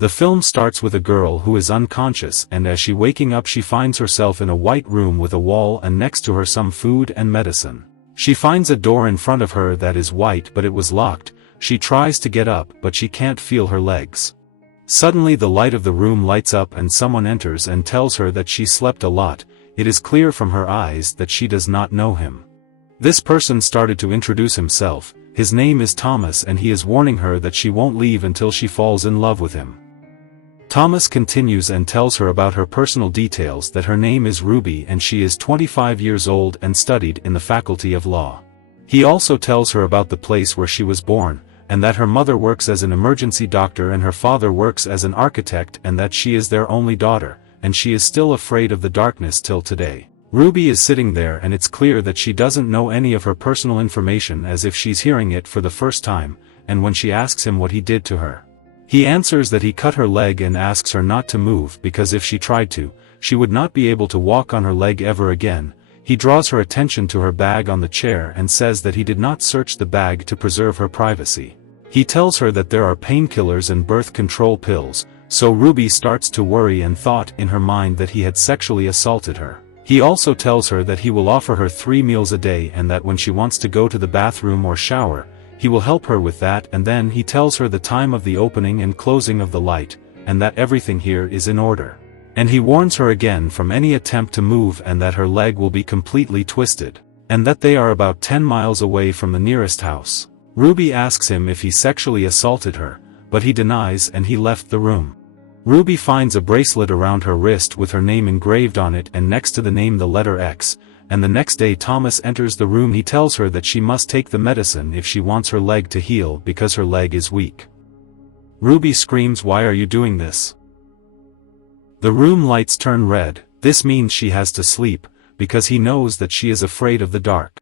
The film starts with a girl who is unconscious, and as she waking up she finds herself in a white room with a wall and next to her some food and medicine. She finds a door in front of her that is white but it was locked. She tries to get up but she can't feel her legs. Suddenly the light of the room lights up and someone enters and tells her that she slept a lot. It is clear from her eyes that she does not know him. This person started to introduce himself. His name is Thomas and he is warning her that she won't leave until she falls in love with him. Thomas continues and tells her about her personal details, that her name is Ruby and she is 25 years old and studied in the Faculty of Law. He also tells her about the place where she was born, and that her mother works as an emergency doctor and her father works as an architect, and that she is their only daughter, and she is still afraid of the darkness till today. Ruby is sitting there and it's clear that she doesn't know any of her personal information, as if she's hearing it for the first time, and when she asks him what he did to her, he answers that he cut her leg and asks her not to move because if she tried to, she would not be able to walk on her leg ever again. He draws her attention to her bag on the chair and says that he did not search the bag to preserve her privacy. He tells her that there are painkillers and birth control pills, so Ruby starts to worry and thought in her mind that he had sexually assaulted her. He also tells her that he will offer her 3 meals a day and that when she wants to go to the bathroom or shower, he will help her with that, and then he tells her the time of the opening and closing of the light, and that everything here is in order. And he warns her again from any attempt to move and that her leg will be completely twisted, and that they are about 10 miles away from the nearest house. Ruby asks him if he sexually assaulted her, but he denies and he left the room. Ruby finds a bracelet around her wrist with her name engraved on it and next to the name the letter X, and the next day Thomas enters the room. He tells her that she must take the medicine if she wants her leg to heal because her leg is weak. Ruby screams, "Why are you doing this?" The room lights turn red. This means she has to sleep, because he knows that she is afraid of the dark.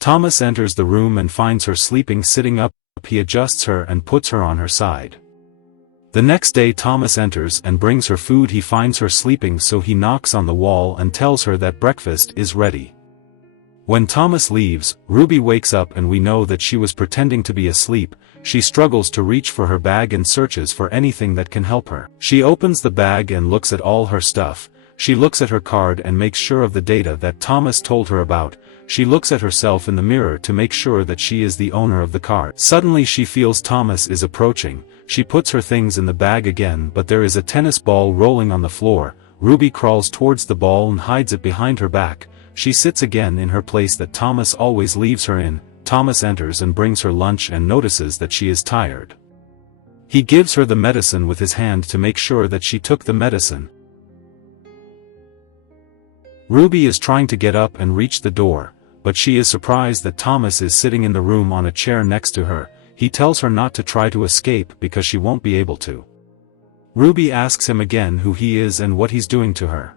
Thomas enters the room and finds her sleeping sitting up. He adjusts her and puts her on her side. The next day Thomas enters and brings her food. He finds her sleeping, so he knocks on the wall and tells her that breakfast is ready. When Thomas leaves, Ruby wakes up and we know that she was pretending to be asleep. She struggles to reach for her bag and searches for anything that can help her. She opens the bag and looks at all her stuff. She looks at her card and makes sure of the data that Thomas told her about. She looks at herself in the mirror to make sure that she is the owner of the card. Suddenly she feels Thomas is approaching. She puts her things in the bag again, but there is a tennis ball rolling on the floor. Ruby crawls towards the ball and hides it behind her back. She sits again in her place that Thomas always leaves her in. Thomas enters and brings her lunch and notices that she is tired. He gives her the medicine with his hand to make sure that she took the medicine. Ruby is trying to get up and reach the door, but she is surprised that Thomas is sitting in the room on a chair next to her. He tells her not to try to escape because she won't be able to. Ruby asks him again who he is and what he's doing to her.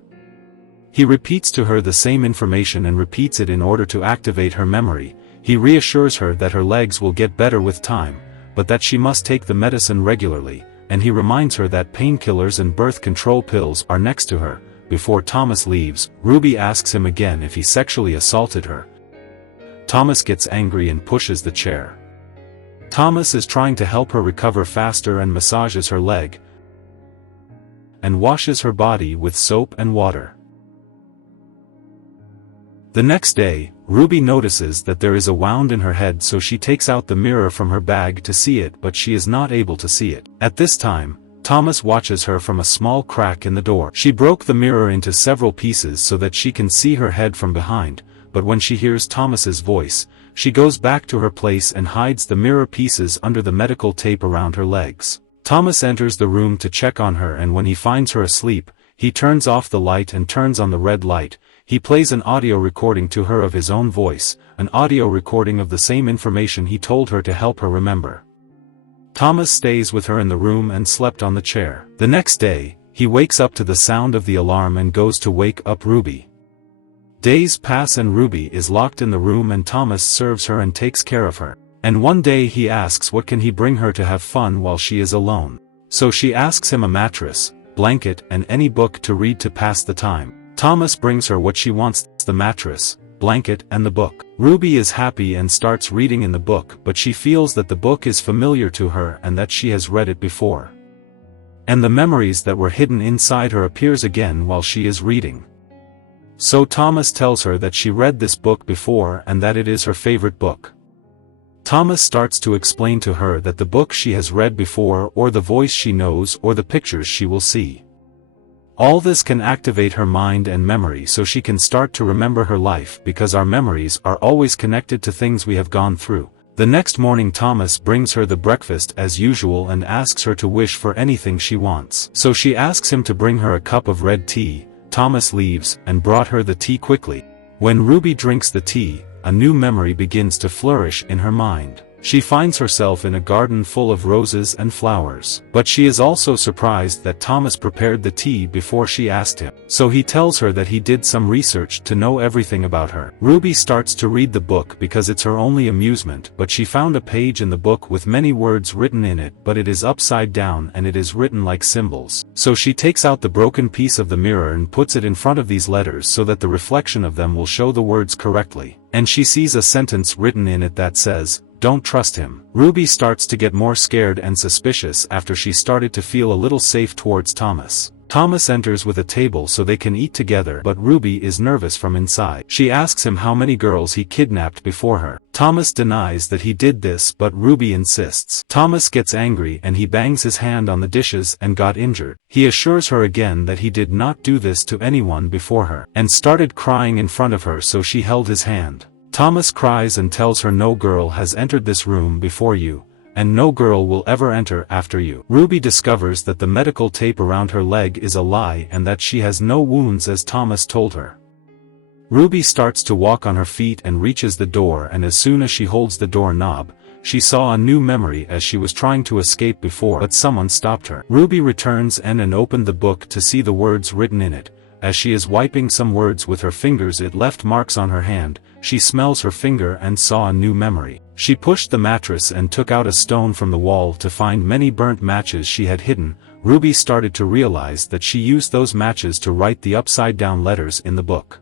He repeats to her the same information and repeats it in order to activate her memory. He reassures her that her legs will get better with time, but that she must take the medicine regularly, and he reminds her that painkillers and birth control pills are next to her. Before Thomas leaves, Ruby asks him again if he sexually assaulted her. Thomas gets angry and pushes the chair. Thomas is trying to help her recover faster and massages her leg and washes her body with soap and water. The next day, Ruby notices that there is a wound in her head, so she takes out the mirror from her bag to see it, but she is not able to see it. At this time, Thomas watches her from a small crack in the door. She broke the mirror into several pieces so that she can see her head from behind, but when she hears Thomas's voice, she goes back to her place and hides the mirror pieces under the medical tape around her legs. Thomas enters the room to check on her, and when he finds her asleep, he turns off the light and turns on the red light. He plays an audio recording to her of his own voice, an audio recording of the same information he told her to help her remember. Thomas stays with her in the room and slept on the chair. The next day, he wakes up to the sound of the alarm and goes to wake up Ruby. Days pass and Ruby is locked in the room and Thomas serves her and takes care of her. And one day he asks what can he bring her to have fun while she is alone. So she asks him a mattress, blanket and any book to read to pass the time. Thomas brings her what she wants, the mattress, blanket and the book. Ruby is happy and starts reading in the book, but she feels that the book is familiar to her and that she has read it before. and the memories that were hidden inside her appears again while she is reading. So Thomas tells her that she read this book before and that it is her favorite book. Thomas starts to explain to her that the book she has read before, or the voice she knows, or the pictures she will see. All this can activate her mind and memory so she can start to remember her life, because our memories are always connected to things we have gone through. The next morning Thomas brings her the breakfast as usual and asks her to wish for anything she wants. So she asks him to bring her a cup of red tea. Thomas leaves and brought her the tea quickly. When Ruby drinks the tea, a new memory begins to flourish in her mind. She finds herself in a garden full of roses and flowers. But she is also surprised that Thomas prepared the tea before she asked him. So he tells her that he did some research to know everything about her. Ruby starts to read the book because it's her only amusement, but she found a page in the book with many words written in it, but it is upside down and it is written like symbols. So she takes out the broken piece of the mirror and puts it in front of these letters so that the reflection of them will show the words correctly. And she sees a sentence written in it that says, "Don't trust him." Ruby starts to get more scared and suspicious after she started to feel a little safe towards Thomas. Thomas enters with a table so they can eat together, but Ruby is nervous from inside. She asks him how many girls he kidnapped before her. Thomas denies that he did this, but Ruby insists. Thomas gets angry and he bangs his hand on the dishes and got injured. He assures her again that he did not do this to anyone before her, and started crying in front of her, so she held his hand. Thomas cries and tells her no girl has entered this room before you, and no girl will ever enter after you. Ruby discovers that the medical tape around her leg is a lie and that she has no wounds as Thomas told her. Ruby starts to walk on her feet and reaches the door, and as soon as she holds the door knob, she saw a new memory as she was trying to escape before, but someone stopped her. Ruby returns and opened the book to see the words written in it. As she is wiping some words with her fingers, it left marks on her hand. She smells her finger and saw a new memory. She pushed the mattress and took out a stone from the wall to find many burnt matches she had hidden. Ruby started to realize that she used those matches to write the upside-down letters in the book.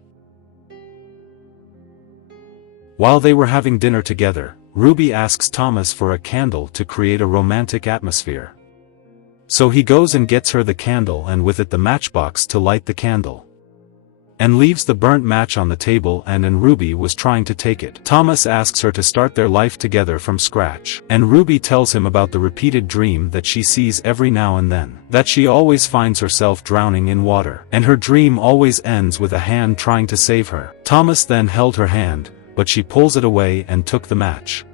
While they were having dinner together, Ruby asks Thomas for a candle to create a romantic atmosphere. So he goes and gets her the candle and with it the matchbox to light the candle, and leaves the burnt match on the table, and Ruby was trying to take it. Thomas asks her to start their life together from scratch, and Ruby tells him about the repeated dream that she sees every now and then, that she always finds herself drowning in water, and her dream always ends with a hand trying to save her. Thomas then held her hand, but she pulls it away and took the match.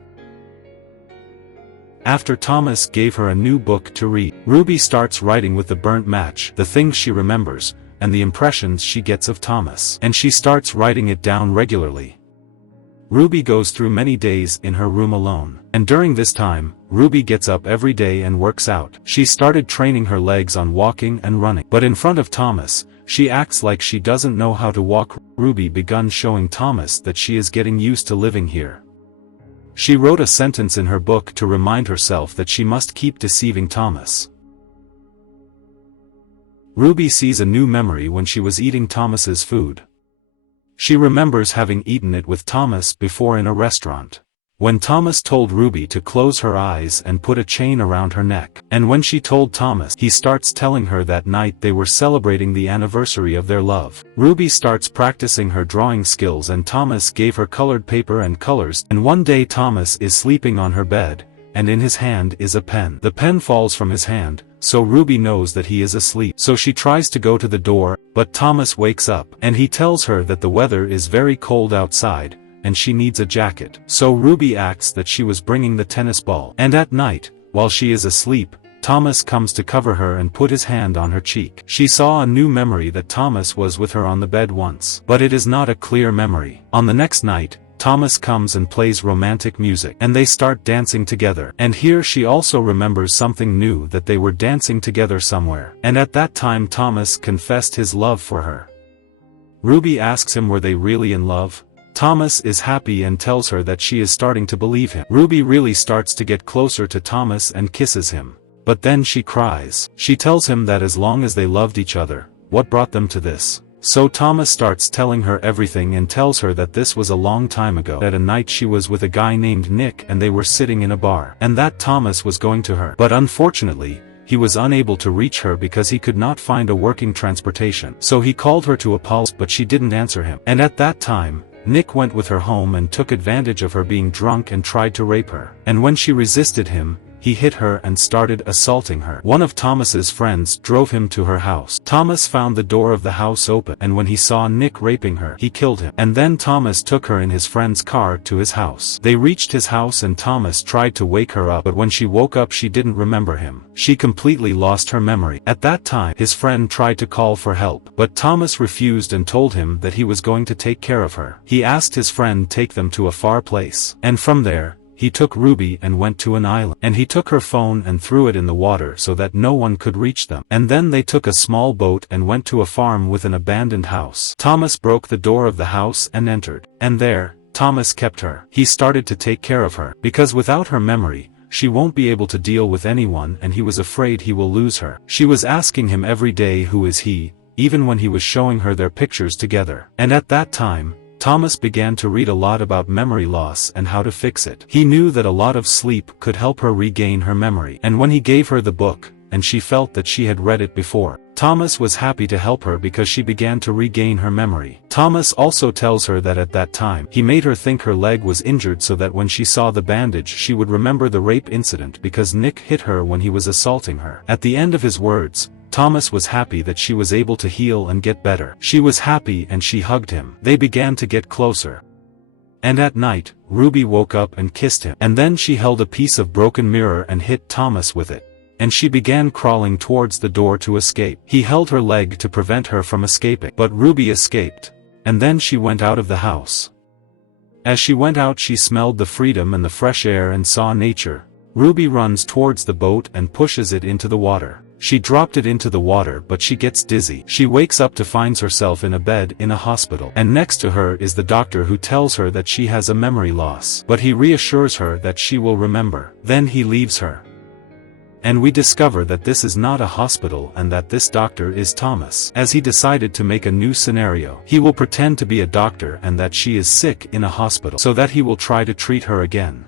After Thomas gave her a new book to read, Ruby starts writing with the burnt match the things she remembers, and the impressions she gets of Thomas, and she starts writing it down regularly. Ruby goes through many days in her room alone, and during this time, Ruby gets up every day and works out. She started training her legs on walking and running, but in front of Thomas, she acts like she doesn't know how to walk. Ruby begun showing Thomas that she is getting used to living here. She wrote a sentence in her book to remind herself that she must keep deceiving Thomas. Ruby sees a new memory when she was eating Thomas's food. She remembers having eaten it with Thomas before in a restaurant, when Thomas told Ruby to close her eyes and put a chain around her neck. And when she told Thomas, he starts telling her that night they were celebrating the anniversary of their love. Ruby starts practicing her drawing skills, and Thomas gave her colored paper and colors. And one day Thomas is sleeping on her bed, and in his hand is a pen. The pen falls from his hand, so Ruby knows that he is asleep. So she tries to go to the door, but Thomas wakes up, and he tells her that the weather is very cold outside, and she needs a jacket. So Ruby acts that she was bringing the tennis ball. And at night, while she is asleep, Thomas comes to cover her and put his hand on her cheek. She saw a new memory that Thomas was with her on the bed once, but it is not a clear memory. On the next night, Thomas comes and plays romantic music, and they start dancing together. And here she also remembers something new, that they were dancing together somewhere. And at that time Thomas confessed his love for her. Ruby asks him, were they really in love? Thomas is happy and tells her that she is starting to believe him. Ruby really starts to get closer to Thomas and kisses him. But then she cries. She tells him that as long as they loved each other, what brought them to this? So Thomas starts telling her everything and tells her that this was a long time ago, that a night she was with a guy named Nick and they were sitting in a bar, and that Thomas was going to her. But unfortunately, he was unable to reach her because he could not find a working transportation. So he called her to apologize, but she didn't answer him. And at that time, Nick went with her home and took advantage of her being drunk and tried to rape her. And when she resisted him, he hit her and started assaulting her. One of Thomas's friends drove him to her house. Thomas found the door of the house open, and when he saw Nick raping her, he killed him. And then Thomas took her in his friend's car to his house. They reached his house and Thomas tried to wake her up, but when she woke up she didn't remember him. She completely lost her memory. At that time, his friend tried to call for help, but Thomas refused and told him that he was going to take care of her. He asked his friend take them to a far place. And from there, he took Ruby and went to an island. And he took her phone and threw it in the water so that no one could reach them. And then they took a small boat and went to a farm with an abandoned house. Thomas broke the door of the house and entered. And there, Thomas kept her. He started to take care of her, because without her memory, she won't be able to deal with anyone, and he was afraid he will lose her. She was asking him every day who is he, even when he was showing her their pictures together. And at that time, Thomas began to read a lot about memory loss and how to fix it. He knew that a lot of sleep could help her regain her memory. And when he gave her the book, and she felt that she had read it before, Thomas was happy to help her because she began to regain her memory. Thomas also tells her that at that time, he made her think her leg was injured so that when she saw the bandage she would remember the rape incident because Nick hit her when he was assaulting her. At the end of his words, Thomas was happy that she was able to heal and get better. She was happy and she hugged him. They began to get closer. And at night, Ruby woke up and kissed him. And then she held a piece of broken mirror and hit Thomas with it. And she began crawling towards the door to escape. He held her leg to prevent her from escaping. But Ruby escaped. And then she went out of the house. As she went out she smelled the freedom and the fresh air and saw nature. Ruby runs towards the boat and pushes it into the water. She dropped it into the water but she gets dizzy. She wakes up to finds herself in a bed in a hospital. And next to her is the doctor who tells her that she has a memory loss. But he reassures her that she will remember. Then he leaves her. And we discover that this is not a hospital and that this doctor is Thomas. As he decided to make a new scenario, he will pretend to be a doctor and that she is sick in a hospital so that he will try to treat her again.